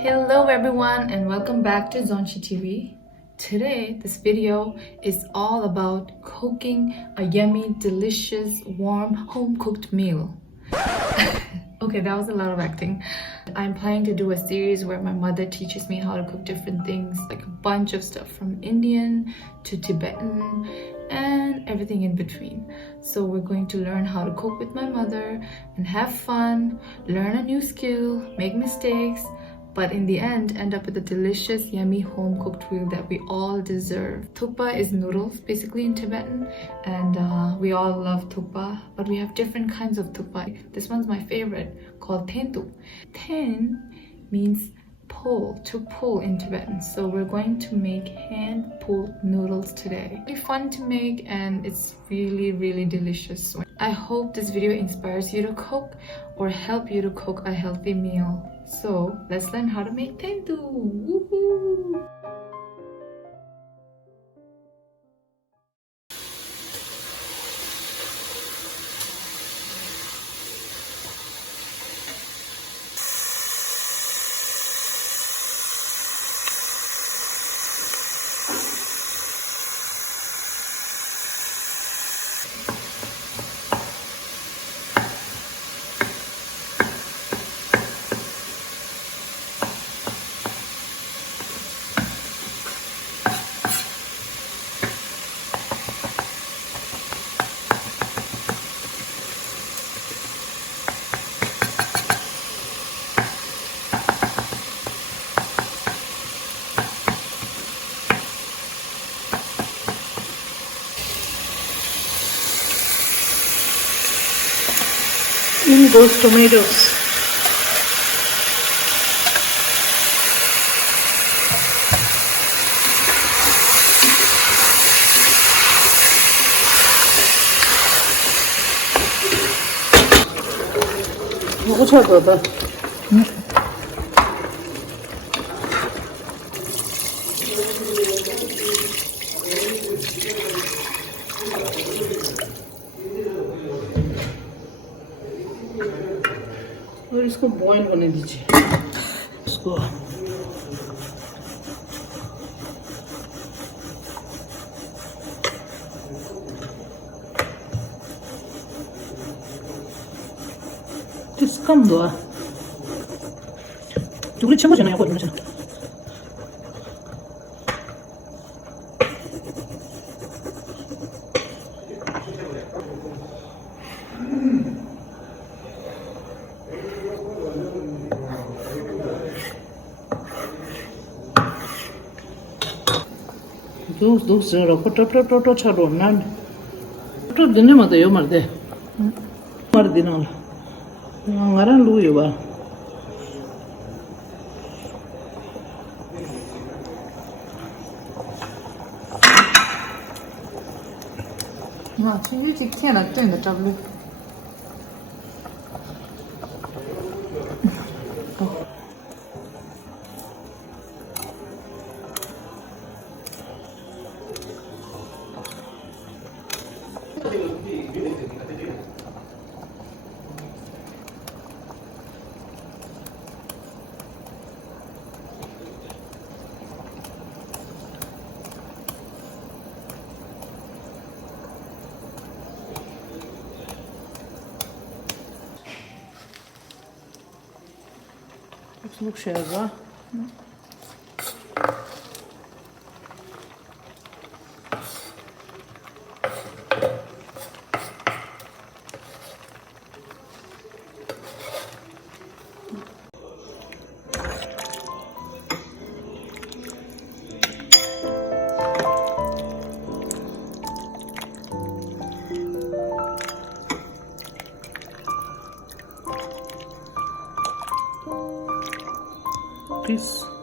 Hello everyone and welcome back to Zonshi TV. Today this video is all about cooking a yummy, delicious, warm, home-cooked meal. Okay, that was a lot of acting. I'm planning to do a series where my mother teaches me how to cook different things, like a bunch of stuff from Indian to Tibetan and everything in between. So we're going to learn how to cook with my mother and have fun, learn a new skill, make mistakes, but in the end up with a delicious, yummy home-cooked meal that we all deserve. Thukpa is noodles, basically in Tibetan, and we all love thukpa, but we have different kinds of thukpa. This one's my favorite, called THEN-THUK. Ten means pull, to pull in Tibetan. So we're going to make hand-pulled noodles today. It's fun to make and it's really delicious. I hope this video inspires you to cook or help you to cook a healthy meal. So let's learn how to make THEN-THUK. Woohoo! In goes tomatoes. 이거 잘 봐봐. और इसको boil होने दीजिए इसको कम दो 조금 쳐보잖아요. 이거 이러잖아. Dos zero, to chalo nan. To dine mate yo marde. Mardi na. Ngaran lu yo ba. 나 TV 지켜야 낫죠, 이거 잡을. Звук ще раз. Peace.